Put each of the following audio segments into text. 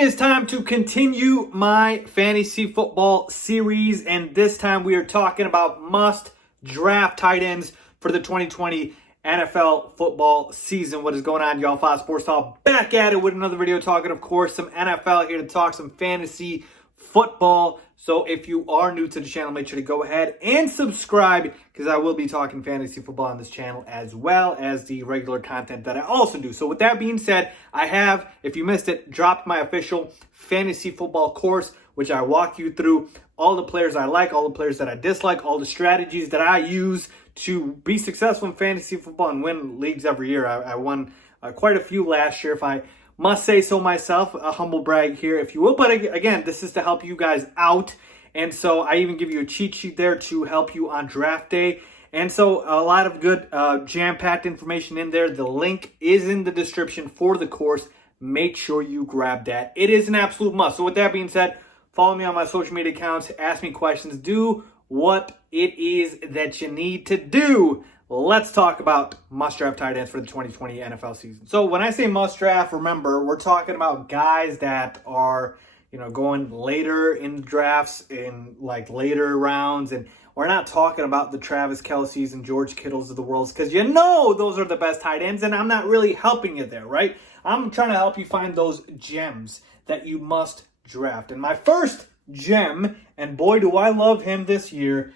is time to continue my fantasy football series, and this time we are talking about must draft tight ends for the 2020 NFL football season. What is going on, y'all? FaizSportsTalk back at it with another video talking, of course, some NFL, here to talk some fantasy football. So if you are new to the channel, make sure to go ahead and subscribe, because I will be talking fantasy football on this channel as well as the regular content that I also do. So with that being said, I have, if you missed it, dropped my official fantasy football course, which I walk you through all the players I like, all the players that I dislike, all the strategies that I use to be successful in fantasy football and win leagues every year. I won quite a few last year, if I must say so myself, a humble brag here, if you will. But again, this is to help you guys out. And so I even give you a cheat sheet there to help you on draft day. And so a lot of good jam-packed information in there. The link is in the description for the course. Make sure you grab that. It is an absolute must. So with that being said, follow me on my social media accounts. Ask me questions. Do what it is that you need to do. Let's talk about must-draft tight ends for the 2020 NFL season. So when I say must-draft, remember, we're talking about guys that are, going later in the drafts, in like later rounds. And we're not talking about the Travis Kelce's and George Kittles of the world, because those are the best tight ends, and I'm not really helping you there, right? I'm trying to help you find those gems that you must draft. And my first gem, and boy, do I love him this year,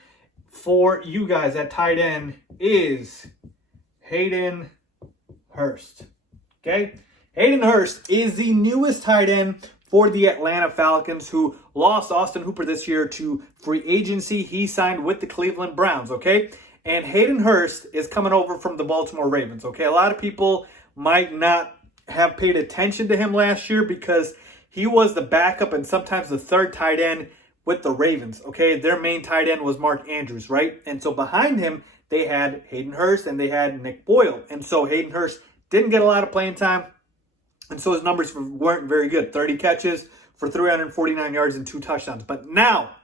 for you guys at tight end is Hayden Hurst. Okay? Hayden Hurst is the newest tight end for the Atlanta Falcons, who lost Austin Hooper this year to free agency. He signed with the Cleveland Browns, okay? And Hayden Hurst is coming over from the Baltimore Ravens, okay? A lot of people might not have paid attention to him last year because he was the backup and sometimes the third tight end with the Ravens, okay? Their main tight end was Mark Andrews, right? And so behind him, they had Hayden Hurst and they had Nick Doyle. And so Hayden Hurst didn't get a lot of playing time, and so his numbers weren't very good. 30 catches for 349 yards and 2 touchdowns. But now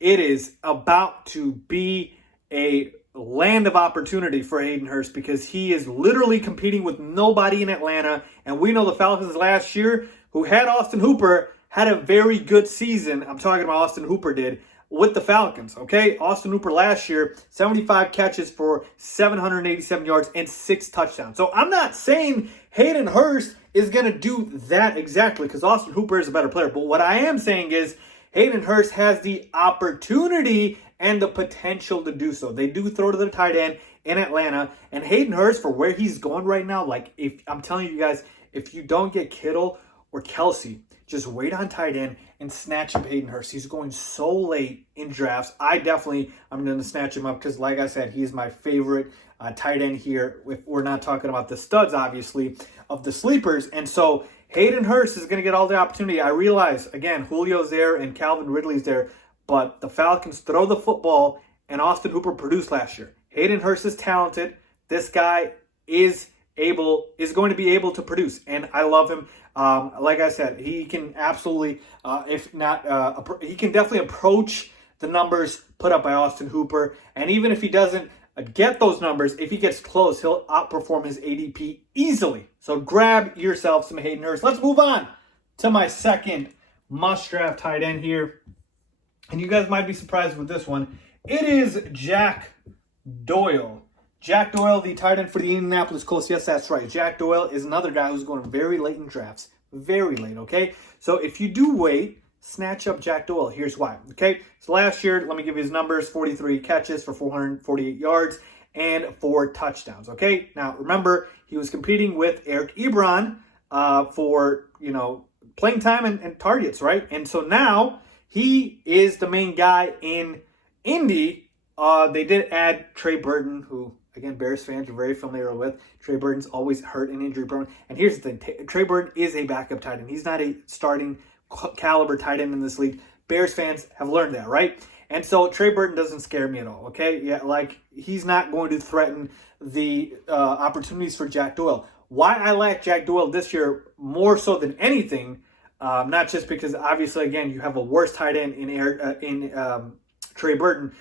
it is about to be a land of opportunity for Hayden Hurst, because he is literally competing with nobody in Atlanta. And we know the Falcons last year, who had Austin Hooper, had a very good season. I'm talking about Austin Hooper did with the Falcons, okay? Austin Hooper last year, 75 catches for 787 yards and 6 touchdowns. So I'm not saying Hayden Hurst is going to do that exactly, because Austin Hooper is a better player. But what I am saying is Hayden Hurst has the opportunity and the potential to do so. They do throw to the tight end in Atlanta. And Hayden Hurst, for where he's going right now, like, if I'm telling you guys, if you don't get Kittle or Kelsey, just wait on tight end and snatch up Hayden Hurst. He's going so late in drafts. I'm going to snatch him up because, like I said, he is my favorite tight end here. If we're not talking about the studs, obviously, of the sleepers. And so Hayden Hurst is going to get all the opportunity. I realize, again, Julio's there and Calvin Ridley's there, but the Falcons throw the football, and Austin Hooper produced last year. Hayden Hurst is talented. This guy is going to be able to produce, and I love him. Like I said, he can absolutely, he can definitely approach the numbers put up by Austin Hooper. And even if he doesn't get those numbers, if he gets close, he'll outperform his ADP easily. So grab yourself some Hayden Hurst. Let's move on to my second must-draft tight end here. And you guys might be surprised with this one. It is Jack Doyle. Jack Doyle, the tight end for the Indianapolis Colts. Yes, that's right. Jack Doyle is another guy who's going very late in drafts. Very late, okay? So if you do wait, snatch up Jack Doyle. Here's why, okay? So last year, let me give you his numbers. 43 catches for 448 yards and 4 touchdowns, okay? Now, remember, he was competing with Eric Ebron for, playing time and targets, right? And so now he is the main guy in Indy. They did add Trey Burton, who, again, Bears fans are very familiar with. Trey Burton's always hurt and injury prone. And here's the thing. Trey Burton is a backup tight end. He's not a starting caliber tight end in this league. Bears fans have learned that, right? And so Trey Burton doesn't scare me at all, okay? Yeah, like, he's not going to threaten the opportunities for Jack Doyle. Why I like Jack Doyle this year more so than anything, not just because, obviously, again, you have a worse tight end in Trey Burton,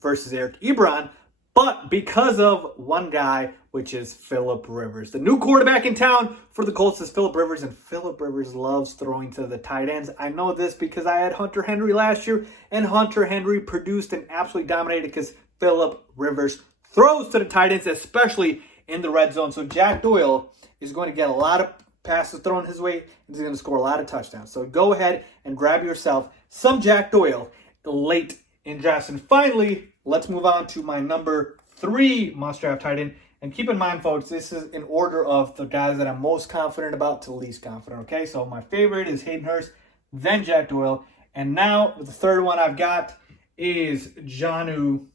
versus Eric Ebron, but because of one guy which is Phillip Rivers. The new quarterback in town for the Colts is Phillip Rivers, and Phillip Rivers loves throwing to the tight ends. I know this because I had Hunter Henry last year, and Hunter Henry produced and absolutely dominated because Phillip Rivers throws to the tight ends, especially in the red zone. So Jack Doyle is going to get a lot of passes thrown his way, and he's going to score a lot of touchdowns. So go ahead and grab yourself some Jack Doyle late in drafts. And finally, let's move on to my number 3 must-draft tight end. And keep in mind, folks, this is in order of the guys that I'm most confident about to least confident, okay? So my favorite is Hayden Hurst, then Jack Doyle. And now the third one I've got is Jonnu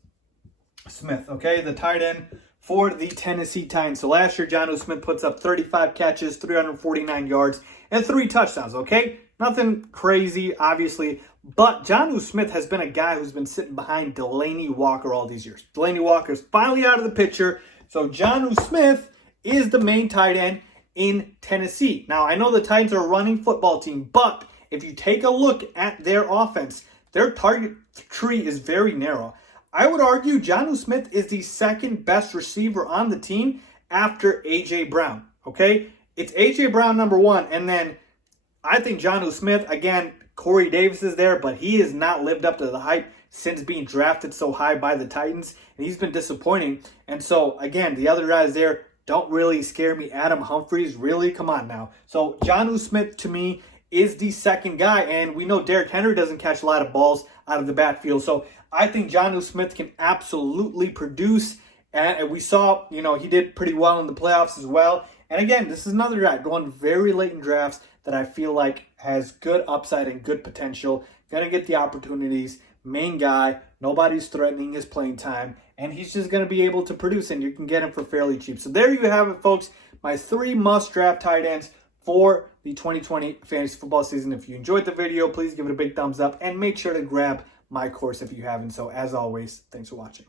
Smith, okay? The tight end for the Tennessee Titans. So last year, Jonnu Smith puts up 35 catches, 349 yards, and 3 touchdowns, okay? Nothing crazy, obviously. But Jonnu Smith has been a guy who's been sitting behind Delanie Walker all these years. Delanie Walker's finally out of the picture. So Jonnu Smith is the main tight end in Tennessee. Now, I know the Titans are a running football team, but if you take a look at their offense, their target tree is very narrow. I would argue Jonnu Smith is the second best receiver on the team after A.J. Brown, okay? It's A.J. Brown number 1, and then I think Jonnu Smith, again, Corey Davis is there, but he has not lived up to the hype since being drafted so high by the Titans, and he's been disappointing. And so, again, the other guys there don't really scare me. Adam Humphries, really? Come on now. So Jonnu Smith, to me, is the second guy, and we know Derrick Henry doesn't catch a lot of balls out of the backfield. So I think Jonnu Smith can absolutely produce, and we saw, he did pretty well in the playoffs as well. And again, this is another guy going very late in drafts that I feel like has good upside and good potential. Going to get the opportunities. Main guy. Nobody's threatening his playing time. And he's just going to be able to produce, and you can get him for fairly cheap. So there you have it, folks. My 3 must-draft tight ends for the 2020 fantasy football season. If you enjoyed the video, please give it a big thumbs up. And make sure to grab my course if you haven't. So as always, thanks for watching.